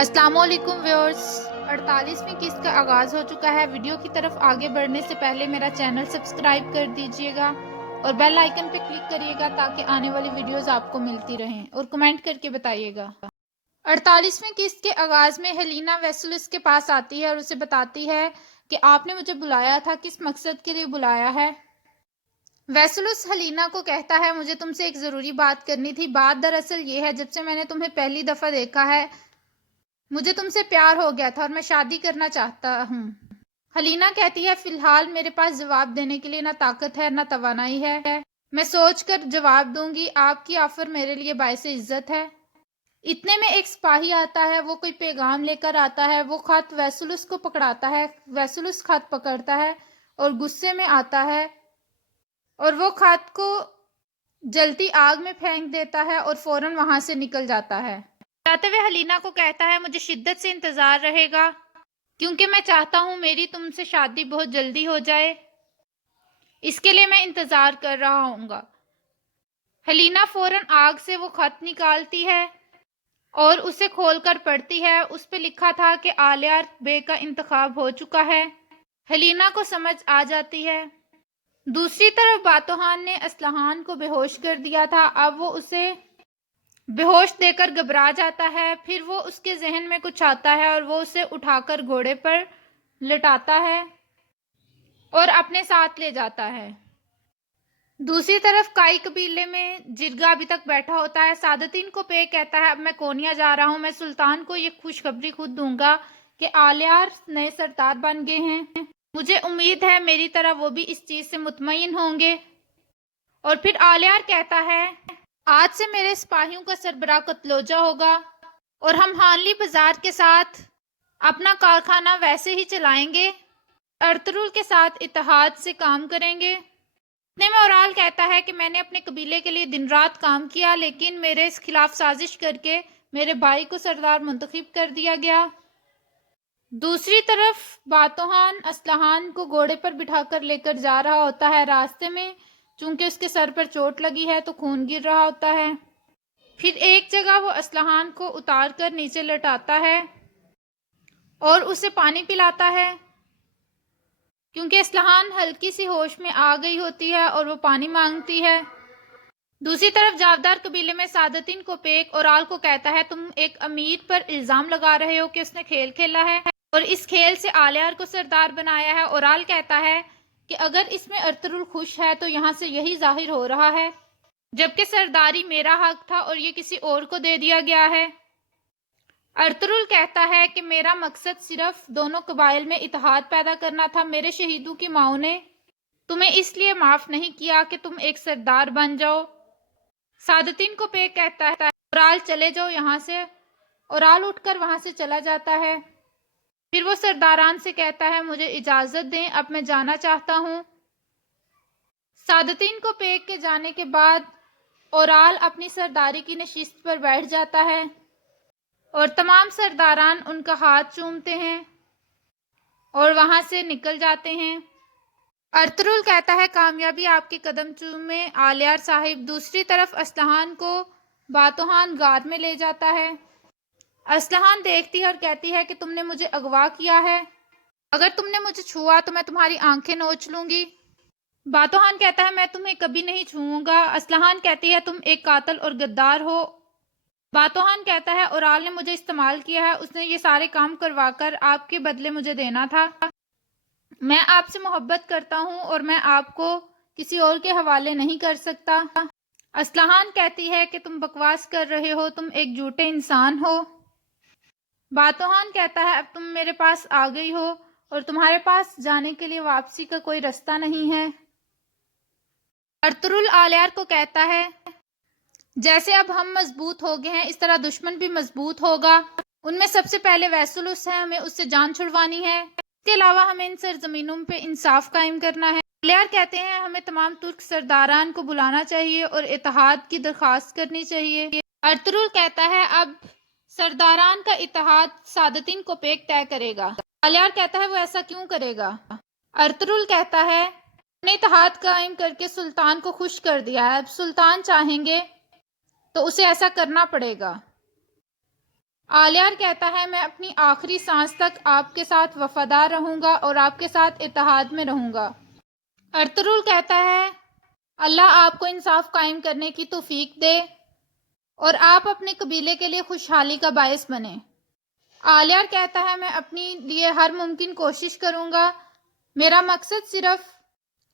السلام علیکم ویورز، 48ویں قسط کا آغاز ہو چکا ہے۔ ویڈیو کی طرف آگے بڑھنے سے پہلے میرا چینل سبسکرائب کر دیجئے گا اور بیل آئیکن پہ کلک کریے گا تاکہ آنے والی ویڈیوز آپ کو ملتی رہیں، اور کمنٹ کر کے بتائیے گا۔ 48ویں قسط کے آغاز میں ہیلینا ویسلس کے پاس آتی ہے اور اسے بتاتی ہے کہ آپ نے مجھے بلایا تھا، کس مقصد کے لیے بلایا ہے۔ ویسلس ہیلینا کو کہتا ہے مجھے تم سے ایک ضروری بات کرنی تھی۔ بات دراصل یہ ہے، جب سے میں نے تمہیں پہلی دفعہ دیکھا ہے مجھے تم سے پیار ہو گیا تھا اور میں شادی کرنا چاہتا ہوں۔ ہیلینا کہتی ہے فی الحال میرے پاس جواب دینے کے لیے نہ طاقت ہے نہ توانائی ہے، میں سوچ کر جواب دوں گی۔ آپ کی آفر میرے لیے باعث عزت ہے۔ اتنے میں ایک سپاہی آتا ہے، وہ کوئی پیغام لے کر آتا ہے۔ وہ خط ویسلس کو پکڑاتا ہے۔ ویسلس خط پکڑتا ہے اور غصے میں آتا ہے اور وہ خط کو جلتی آگ میں پھینک دیتا ہے اور فوراً وہاں سے نکل جاتا ہے۔ جاتے ہوئے ہیلینا کو کہتا ہے مجھے شدت سے انتظار رہے گا کیونکہ میں چاہتا ہوں میری تم سے شادی بہت جلدی ہو جائے، اس کے لیے میں انتظار کر رہا ہوں گا۔ ہیلینا فوراً آگ سے وہ خط نکالتی ہے اور اسے کھول کر پڑھتی ہے۔ اس پہ لکھا تھا کہ آلیار بے کا انتخاب ہو چکا ہے۔ ہیلینا کو سمجھ آ جاتی ہے۔ دوسری طرف باتوہان نے اسلحان کو بے ہوش کر دیا تھا، اب وہ اسے بے ہوش دے کر گھبرا جاتا ہے۔ پھر وہ اس کے ذہن میں کچھ آتا ہے اور وہ اسے اٹھا کر گھوڑے پر لٹاتا ہے اور اپنے ساتھ لے جاتا ہے۔ دوسری طرف کائی قبیلے میں جرگا ابھی تک بیٹھا ہوتا ہے۔ سعادتین کو پے کہتا ہے اب میں کونیا جا رہا ہوں، میں سلطان کو یہ خوشخبری خود دوں گا کہ آلیار نئے سردار بن گئے ہیں۔ مجھے امید ہے میری طرح وہ بھی اس چیز سے مطمئن ہوں گے۔ اور پھر آلیار کہتا ہے آج سے میرے سپاہیوں کا سربراہ قتلوجہ ہوگا اور ہم ہانلی بازار کے ساتھ اپنا کارخانہ ویسے ہی چلائیں گے، ارطغرل کے ساتھ اتحاد سے کام کریں گے۔ اتنے میں اورال کہتا ہے کہ میں نے اپنے قبیلے کے لیے دن رات کام کیا، لیکن میرے اس خلاف سازش کر کے میرے بھائی کو سردار منتخب کر دیا گیا۔ دوسری طرف باتوہان اسلحان کو گھوڑے پر بٹھا کر لے کر جا رہا ہوتا ہے۔ راستے میں چونکہ اس کے سر پر چوٹ لگی ہے تو خون گر رہا ہوتا ہے۔ پھر ایک جگہ وہ اسلحان کو اتار کر نیچے لٹاتا ہے اور اسے پانی پلاتا ہے کیونکہ اسلحان ہلکی سی ہوش میں آ گئی ہوتی ہے اور وہ پانی مانگتی ہے۔ دوسری طرف جاودار قبیلے میں سعادتین کو پیک اورال کو کہتا ہے تم ایک امیر پر الزام لگا رہے ہو کہ اس نے کھیل کھیلا ہے اور اس کھیل سے آلیار کو سردار بنایا ہے۔ اورال کہتا ہے کہ اگر اس میں ارطغرل خوش ہے تو یہاں سے یہی ظاہر ہو رہا ہے جبکہ سرداری میرا حق تھا اور یہ کسی اور کو دے دیا گیا ہے۔ ارطغرل کہتا ہے کہ میرا مقصد صرف دونوں قبائل میں اتحاد پیدا کرنا تھا، میرے شہیدوں کی ماؤں نے تمہیں اس لیے معاف نہیں کیا کہ تم ایک سردار بن جاؤ۔ سعادتین کو پیک کہتا ہے اورال چلے جاؤ یہاں سے۔ اورال اٹھ کر وہاں سے چلا جاتا ہے۔ پھر وہ سرداران سے کہتا ہے مجھے اجازت دیں، اب میں جانا چاہتا ہوں۔ سعادتین کو پیک کے جانے کے بعد اورال اپنی سرداری کی نشست پر بیٹھ جاتا ہے اور تمام سرداران ان کا ہاتھ چومتے ہیں اور وہاں سے نکل جاتے ہیں۔ ارطغرل کہتا ہے کامیابی آپ کے قدم چومے آلیار صاحب۔ دوسری طرف اسلحان کو باتوہان غار میں لے جاتا ہے۔ اسلحان دیکھتی ہے اور کہتی ہے کہ تم نے مجھے اغوا کیا ہے، اگر تم نے مجھے چھوا تو میں تمہاری آنکھیں نوچ لوں گی۔ باتوہان کہتا ہے میں تمہیں کبھی نہیں چھوؤں گا۔ اسلحان کہتی ہے تم ایک قاتل اور غدار ہو۔ باتوہان کہتا ہے اورال نے مجھے استعمال کیا ہے، اس نے یہ سارے کام کروا کر آپ کے بدلے مجھے دینا تھا۔ میں آپ سے محبت کرتا ہوں اور میں آپ کو کسی اور کے حوالے نہیں کر سکتا۔ اسلحان کہتی ہے کہ تم بکواس کر رہے ہو، تم ایک جھوٹے انسان ہو۔ باتوہان کہتا ہے اب تم میرے پاس آ گئی ہو اور تمہارے پاس جانے کے لیے واپسی کا کوئی رستہ نہیں ہے۔ ارطغرل آلیار کو کہتا ہے جیسے اب ہم مضبوط ہو گئے ہیں اس طرح دشمن بھی مضبوط ہوگا۔ ان میں سب سے پہلے ویسلس ہے، ہمیں اس سے جان چھڑوانی ہے، اس کے علاوہ ہمیں ان سرزمینوں پہ انصاف قائم کرنا ہے۔ آلیار کہتے ہیں ہمیں تمام ترک سرداران کو بلانا چاہیے اور اتحاد کی درخواست کرنی چاہیے۔ ارطغرل کہتا ہے اب سرداران کا اتحاد سعادتین کو پیک طے کرے گا۔ آلیار کہتا ہے وہ ایسا کیوں کرے گا؟ ارطغرل کہتا ہے ہم نے اتحاد قائم کر کے سلطان کو خوش کر دیا ہے، اب سلطان چاہیں گے تو اسے ایسا کرنا پڑے گا۔ آلیار کہتا ہے میں اپنی آخری سانس تک آپ کے ساتھ وفادار رہوں گا اور آپ کے ساتھ اتحاد میں رہوں گا۔ ارطغرل کہتا ہے اللہ آپ کو انصاف قائم کرنے کی توفیق دے اور آپ اپنے قبیلے کے لیے خوشحالی کا باعث بنیں۔ آلیار کہتا ہے میں اپنی لیے ہر ممکن کوشش کروں گا، میرا مقصد صرف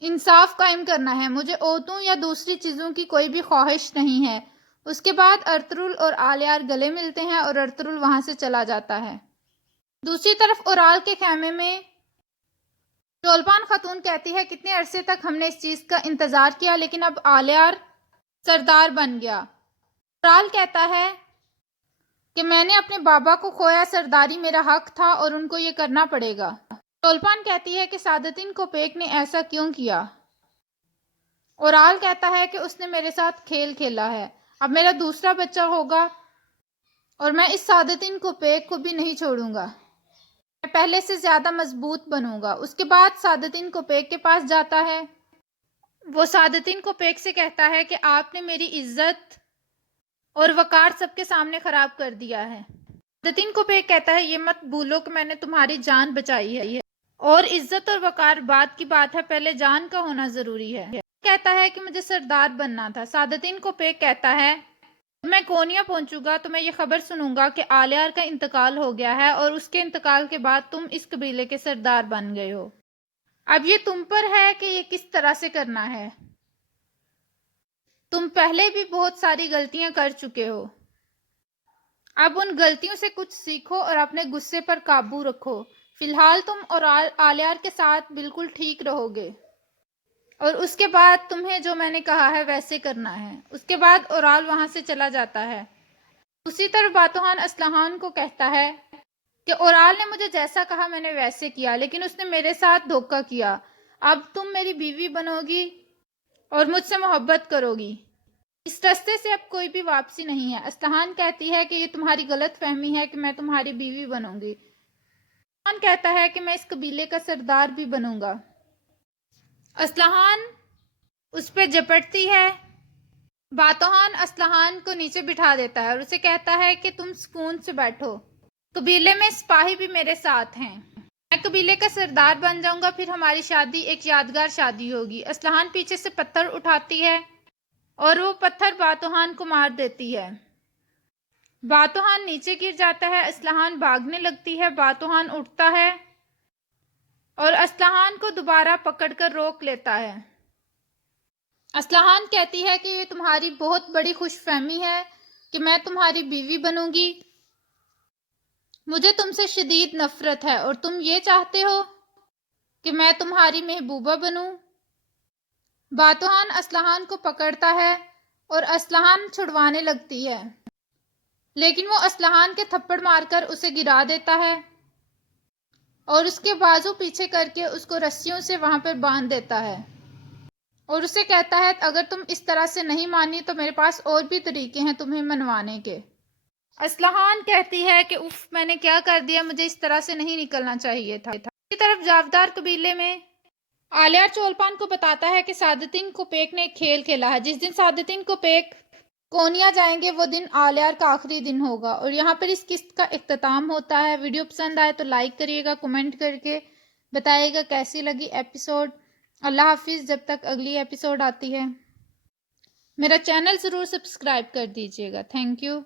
انصاف قائم کرنا ہے، مجھے عہدوں یا دوسری چیزوں کی کوئی بھی خواہش نہیں ہے۔ اس کے بعد ارطغرل اور آلیار گلے ملتے ہیں اور ارطغرل وہاں سے چلا جاتا ہے۔ دوسری طرف اورال کے خیمے میں چولپان خاتون کہتی ہے کتنے عرصے تک ہم نے اس چیز کا انتظار کیا لیکن اب آلیار سردار بن گیا۔ اورال کہتا ہے کہ میں نے اپنے بابا کو کھویا، سرداری میرا حق تھا اور ان کو یہ کرنا پڑے گا۔ چولپان کہتی ہے کہ سعادتین کوپیک نے ایسا کیوں کیا؟ اورال کہتا ہے کہ اس نے میرے ساتھ کھیل کھیلا ہے، اب میرا دوسرا بچہ ہوگا اور میں اس سعادتین کوپیک کو بھی نہیں چھوڑوں گا، میں پہلے سے زیادہ مضبوط بنوں گا۔ اس کے بعد سعادتین کوپیک کے پاس جاتا ہے، وہ سعادتین کوپیک سے کہتا ہے کہ آپ نے میری عزت اور وقار سب کے سامنے خراب کر دیا ہے۔ سعادتین کوپیک کہتا ہے یہ مت بھولو کہ میں نے تمہاری جان بچائی ہے، اور عزت اور وقار بعد کی بات ہے، پہلے جان کا ہونا ضروری ہے۔ کہتا ہے کہ مجھے سردار بننا تھا۔ سعادتین کوپیک کہتا ہے جب میں کونیا پہنچوں گا تو میں یہ خبر سنوں گا کہ آلیار کا انتقال ہو گیا ہے اور اس کے انتقال کے بعد تم اس قبیلے کے سردار بن گئے ہو۔ اب یہ تم پر ہے کہ یہ کس طرح سے کرنا ہے۔ تم پہلے بھی بہت ساری غلطیاں کر چکے ہو، اب ان غلطیوں سے کچھ سیکھو اور اپنے غصے پر قابو رکھو۔ فی الحال تم اور آلیار کے ساتھ بالکل ٹھیک رہو گے اور اس کے بعد تمہیں جو میں نے کہا ہے ویسے کرنا ہے۔ اس کے بعد اورال وہاں سے چلا جاتا ہے۔ دوسری طرف باتوہان اسلحان کو کہتا ہے کہ اورال نے مجھے جیسا کہا میں نے ویسے کیا، لیکن اس نے میرے ساتھ دھوکہ کیا، اب تم میری بیوی بنو گی اور مجھ سے محبت کرو گی، اس رستے سے اب کوئی بھی واپسی نہیں ہے۔ اسلحان کہتی ہے کہ یہ تمہاری غلط فہمی ہے کہ میں تمہاری بیوی بنوں گی۔ اسلحان کہتا ہے کہ میں اس قبیلے کا سردار بھی بنوں گا۔ اسلحان اس پہ جپٹتی ہے۔ باتوہان اسلحان کو نیچے بٹھا دیتا ہے اور اسے کہتا ہے کہ تم سکون سے بیٹھو، قبیلے میں سپاہی بھی میرے ساتھ ہیں، میں قبیلے کا سردار بن جاؤں گا، پھر ہماری شادی ایک یادگار شادی ہوگی۔ اسلحان پیچھے سے پتھر اٹھاتی ہے اور وہ پتھر باتوہان کو مار دیتی ہے۔ باتوہان نیچے گر جاتا ہے، اسلحان بھاگنے لگتی ہے، باتوہان اٹھتا ہے اور اسلحان کو دوبارہ پکڑ کر روک لیتا ہے۔ اسلحان کہتی ہے کہ یہ تمہاری بہت بڑی خوش فہمی ہے کہ میں تمہاری بیوی بنوں گی، مجھے تم سے شدید نفرت ہے اور تم یہ چاہتے ہو کہ میں تمہاری محبوبہ بنوں۔ باتوہان اسلحان کو پکڑتا ہے اور اسلحان چھڑوانے لگتی ہے، لیکن وہ اسلحان کے تھپڑ مار کر اسے گرا دیتا ہے اور اس کے بازو پیچھے کر کے اس کو رسیوں سے وہاں پر باندھ دیتا ہے اور اسے کہتا ہے اگر تم اس طرح سے نہیں مانی تو میرے پاس اور بھی طریقے ہیں تمہیں منوانے کے۔ اسلحان کہتی ہے کہ اف میں نے کیا کر دیا، مجھے اس طرح سے نہیں نکلنا چاہیے تھا۔ اسی طرف جاودار قبیلے میں آلیار چولپان کو بتاتا ہے کہ سعادتین کوپیک نے ایک کھیل کھیلا ہے، جس دن سعادتین کوپیک کونیا جائیں گے وہ دن آلیار کا آخری دن ہوگا۔ اور یہاں پر اس قسط کا اختتام ہوتا ہے۔ ویڈیو پسند آئے تو لائک کریے گا، کمنٹ کر کے بتائیے گا کیسی لگی ایپیسوڈ۔ اللہ حافظ، جب تک اگلی ایپیسوڈ آتی ہے۔ میرا چینل ضرور سبسکرائب کر دیجیے گا۔ Thank you.